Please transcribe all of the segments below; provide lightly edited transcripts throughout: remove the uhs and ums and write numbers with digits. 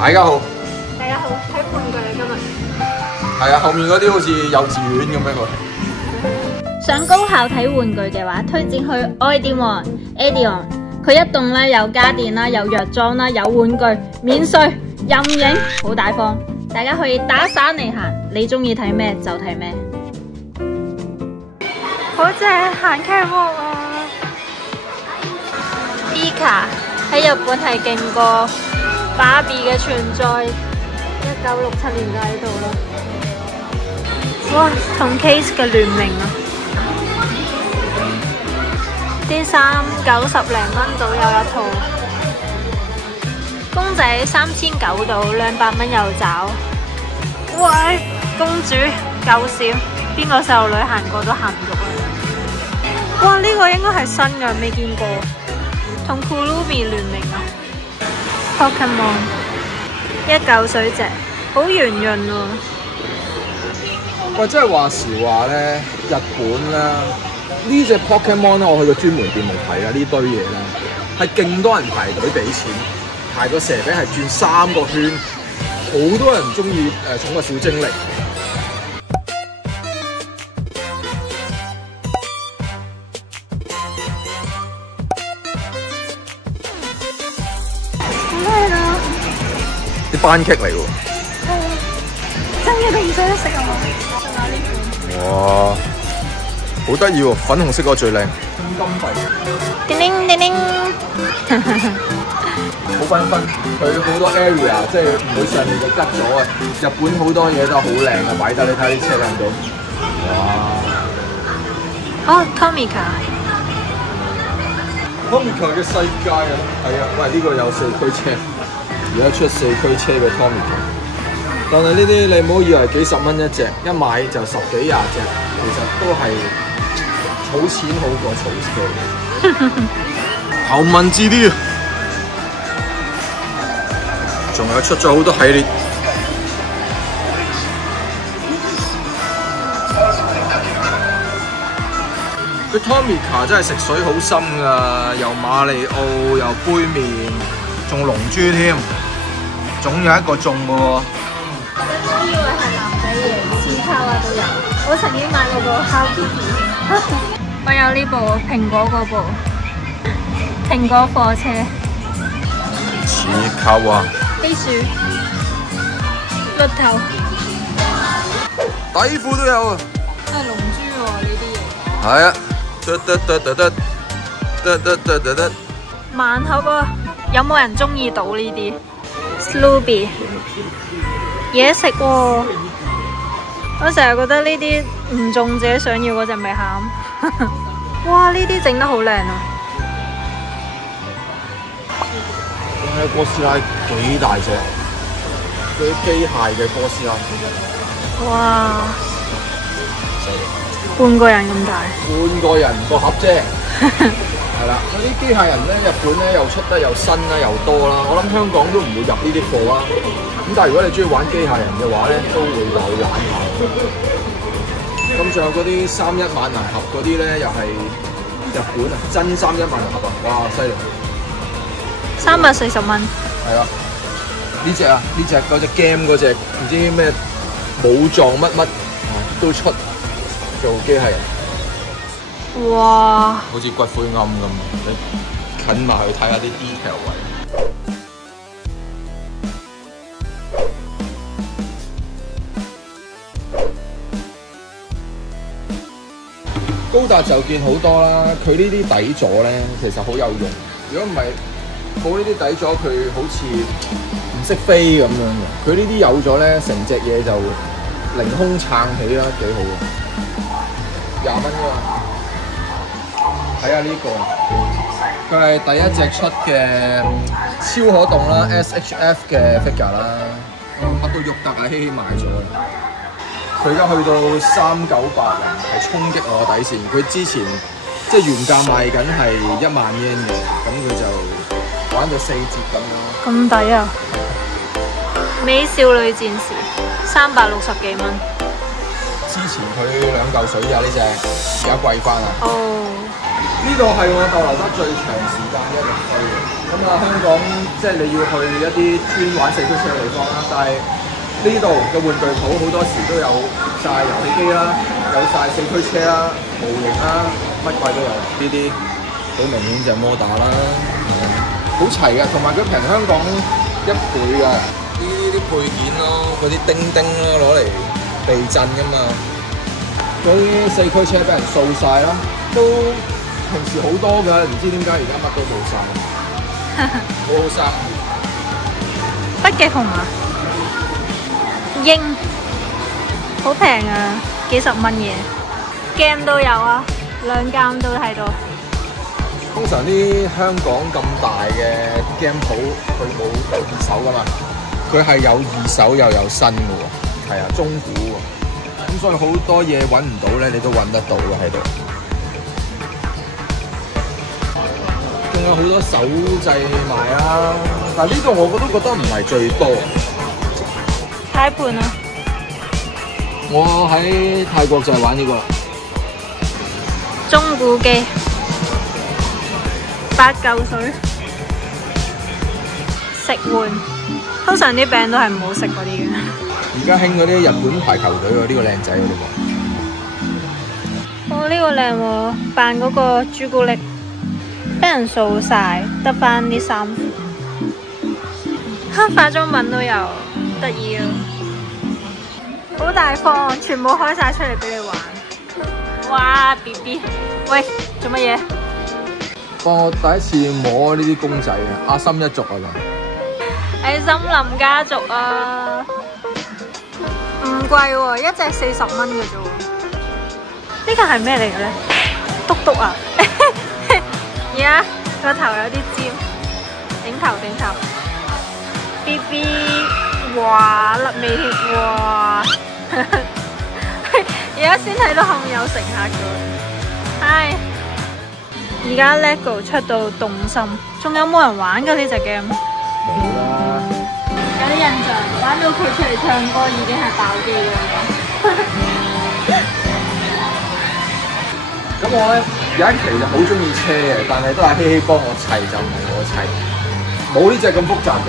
大家好，大家好，睇玩具今日。係啊，後面嗰啲好似幼稚園咁樣喎。想高效睇玩具嘅話，推薦去愛電王 Adion。佢一棟咧有家電啦，有藥妝啦，有玩具，免稅任影，好大方。大家可以打散嚟行，你中意睇咩就睇咩。好正，行 catwalk 啊 ！Pika 喺日本係勁過芭比嘅存在，1967年就喺度啦。哇，同 Case 嘅聯名啊！啲衫90零蚊到有一套，公仔3900到200蚊有找。喂，公主夠少，邊個細路女行過都行唔到啊！哇，呢個應該係新嘅，未見過。同 Kurumi 聯名啊 ，Pokemon 一嚿水隻，好圓潤喎。喂，即係話時話咧，日本啦，呢隻 Pokemon 咧，我去個專門店度睇啦，呢堆嘢咧係勁多人排隊俾錢，排個蛇餅係轉3個圈，好多人中意寵物小精靈。咩啊？啲班戟嚟喎。係啊，真嘅都唔捨得食啊！哇，好得意喎！粉紅色嗰個最靚。金幣。叮叮叮叮。好繽紛，佢好多 area， 即係唔會上面就吉咗啊！日本好多嘢都好靚啊，擺得你睇啲車靚到。哇！哦 ，Tomica 嘅世界啊，係啊，喂，呢個有4驅車，而家出4驅車嘅 Tomica。但係呢啲你唔好以為幾十蚊一隻，一買就10幾20隻，其實都係儲錢好過儲車。頭文字 D 啊！仲有出咗好多系列。佢 Tomica 真係食水好深㗎，又馬里奧，又杯麵，仲龍珠添，總有一個中㗎喎。我以為係男仔嘢，黐卡啊都有。我曾經買過個 Hello Kitty。我有呢部蘋果嗰部蘋果貨車。黐卡啊！飛鼠、綠頭、底褲都有啊！係龍珠喎呢啲嘢。係啊，得。盲盒啊！有冇人中意賭呢啲 ？Snoopy 嘢食喎，我成日覺得呢啲唔中自己想要嗰隻咪喊。哇！呢啲整得好靚啊！哥斯拉幾大隻？嗰啲機械嘅哥斯拉。哇！半個人咁大。半個人個盒啫。係啦，嗰啲機械人咧，日本咧又出得又新啦，又多啦。我諗香港都唔會入呢啲貨啦。咁但係如果你中意玩機械人嘅話咧，都會有玩下。咁仲有嗰啲31萬能盒嗰啲咧，又係日本啊，真31萬能盒啊！哇，犀利！340蚊。係啊，呢隻啊，呢隻嗰隻 game 嗰隻唔知咩武藏乜都出做機械人。哇！好似骨灰龕咁，你近埋去睇下啲 detail 位。高達就見好多啦，佢呢啲底座咧其實好有用。如果唔係冇呢啲底座，佢好似唔識飛咁樣嘅。佢呢啲有咗咧，成隻嘢就凌空撐起啦，幾好嘅。20蚊㗎嘛。睇下呢個，佢係第一隻出嘅超可動啦 SHF 嘅 figure 啦，乜都喐得啊，希希買咗啦。佢而家去到398人，係衝擊我底線。佢之前即係原價賣緊係1萬yen嘅，咁佢就玩咗4折咁咯。咁抵啊！美少女戰士360幾蚊。之前佢2嚿水啊呢隻，而家貴翻啦。哦。呢度係我逗留得最長時間一日區嘅。咁啊，香港即係你要去一啲專玩四驅車嘅地方啦，但係呢度嘅玩具鋪好多時都有晒遊戲機啦，有晒四驅車啦、模型啦，乜鬼都有。呢啲好明顯就係摩打啦，好齊嘅，同埋佢平香港1倍㗎。呢啲配件咯，嗰啲釘釘啦，攞嚟避震㗎嘛。嗰啲四驅車俾人掃晒啦，都平時好多㗎，唔知點解而家乜都冇晒。好好生意。北極熊啊，鷹，好平啊，幾十蚊嘢。game 都有啊，2間都睇到。通常啲香港咁大嘅 game 鋪，佢冇二手㗎嘛，佢係有二手又有新嘅喎，係啊，中古喎，咁所以好多嘢揾唔到咧，你都揾得到嘅喺度。仲有好多手掣賣啦，但係呢度我都覺得唔係最多。睇盤啊！我喺泰國就係玩呢個中古機8嚿水，食玩。通常啲餅都係唔好食嗰啲嘅。而家興嗰啲日本排球隊喎，呢個靚仔喎，呢個。哦，呢個靚喎，扮嗰個朱古力，俾人掃晒，得翻啲衫褲。化妝品都有，得意啊！好大方，全部開晒出嚟俾你玩。哇 ，BB， 喂，做乜嘢？我第一次摸呢啲公仔啊，阿森一族啊嘛。係森林家族啊，唔貴喎，一隻40蚊嘅啫喎。呢個係咩嚟嘅咧？篤篤啊！而家個頭有啲尖，頂頭。BB， 哇，甩尾添，哇！而家先睇到後面有乘客嘅。嗨！而家 LEGO 出到動心，仲有冇人玩㗎呢隻 game？冇啦。有啲印象，玩到佢出嚟唱歌已經係爆機啦。咁我咧有一期就好中意車嘅，但係都係希希幫我砌，就唔係我砌。冇呢隻咁複雜㗎，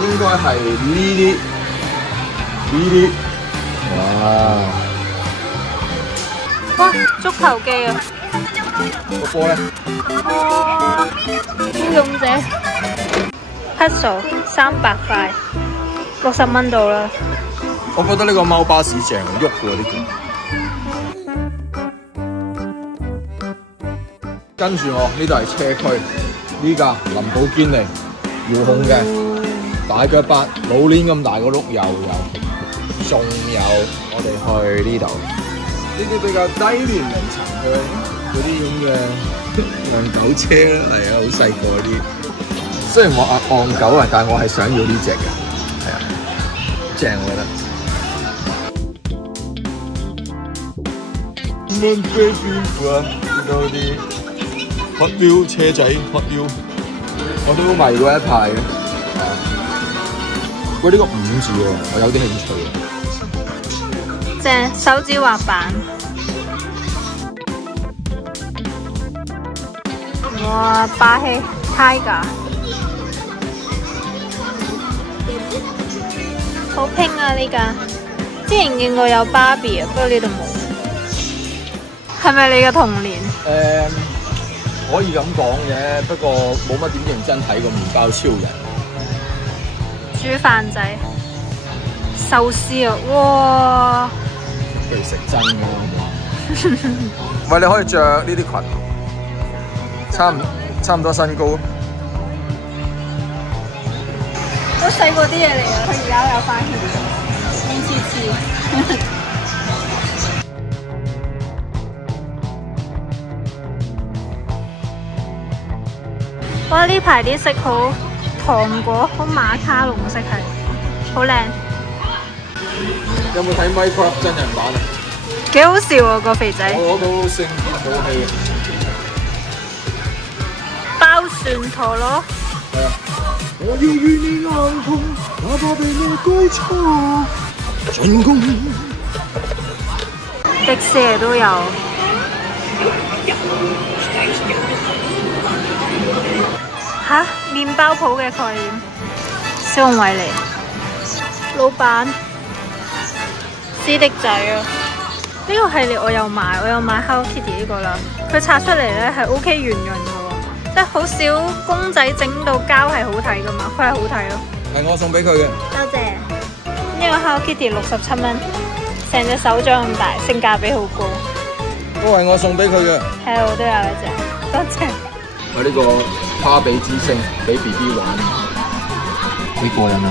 應該係呢啲。哇！足球機啊！個波咧，哇！英勇者 puzzle 300塊，60蚊到啦。我覺得呢個貓巴士正，喐喎呢件。跟住我呢度係車區，呢架林寶堅尼遙控嘅大腳八，老鏈咁大個轆又有，仲有我哋去呢度呢啲比較低年齡層嘅嗰啲咁嘅戇狗車啦，係啊，好細個嗰啲。雖然我戇狗啊，但係我係想要呢隻嘅，係啊，正我覺得。到啲 Hot Wheel 車仔 Hot Wheel， 我都迷過一排嘅。喂，呢個5字喎，我有啲興趣。正手指滑板，哇！巴西 Tiger， 好拼啊呢架！之前見過有芭比啊，不過呢度冇。係咪你嘅童年？可以咁講嘅，不過冇乜點認真睇過麵包超人。煮飯仔、壽司啊，哇！不如食真嘅好唔好？喂，你可以着呢啲裙，差唔多身高。都細過啲嘢嚟啊！佢而家有翻血，面刺刺。哇！呢排啲色好糖果，好馬卡龍色係，好靚。有冇睇 Minecraft 真人版啊？幾好笑啊個肥仔！我攞到聖劍武器。包蒜陀螺。係啊！我要與你硬碰，哪怕被你改錯進攻。迪士尼都有。嚇！麵包鋪嘅概念。小熊維尼，老闆，斯迪仔啊！呢個系列我有買 Hello Kitty 呢個啦。佢拆出嚟咧係 OK 圓潤嘅喎，即係好少公仔整到膠係好睇噶嘛，佢係好睇咯。係我送俾佢嘅。多謝。呢個 Hello Kitty 67蚊，成隻手掌咁大，性價比好高。都係我送俾佢嘅。係我都有一隻，多謝。我呢個芭比之星俾 BB 玩，幾過癮啊！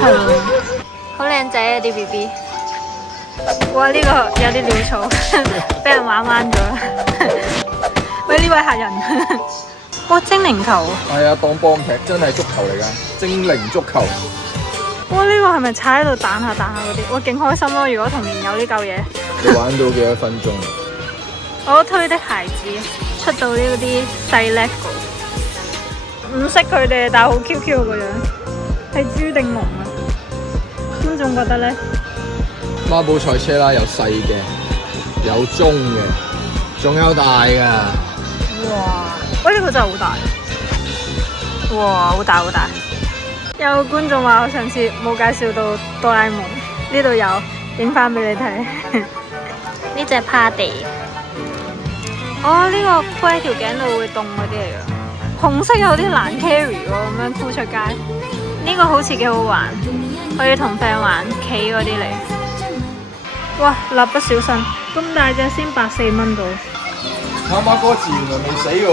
係喎，好靚仔啊啲 BB。哇！呢個有啲潦草，俾人玩彎咗啦。喂，呢位客人，哇！精靈球。係啊，當幫劈，真係足球嚟㗎，精靈足球。哇！呢個係咪踩喺度彈下嗰啲？我勁開心咯！如果童年有呢嚿嘢。你玩到幾多分鐘？我推的孩子出到呢啲細 LEGO， 唔識佢哋，但係好 Q Q 個樣，係豬定龍啊？觀眾覺得咧？孖寶賽車啦，有細嘅，有中嘅，仲有大㗎。哇！喂，呢個真係好大。哇！好大好大。有觀眾話我上次冇介紹到哆啦 A 夢，呢度有，影翻俾你睇。呢隻 Party。哦，呢個鋪喺條頸度會凍嗰啲嚟㗎。紅色有啲難 carry 喎，咁樣鋪出街。呢個好似幾好玩，可以同 friend 玩企嗰啲嚟。哇！蠟筆小新咁大隻先140蚊到。他媽哥字原來未死喎！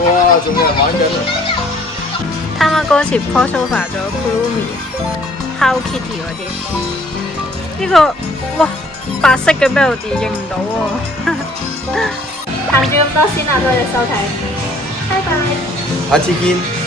哇，仲有人玩緊。他媽哥似 crossover 咗 Kurumi、Hello Kitty 嗰啲。呢個哇白色嘅 Melody 認唔到喎。行住咁多先啦，多謝收睇，拜拜。下次見。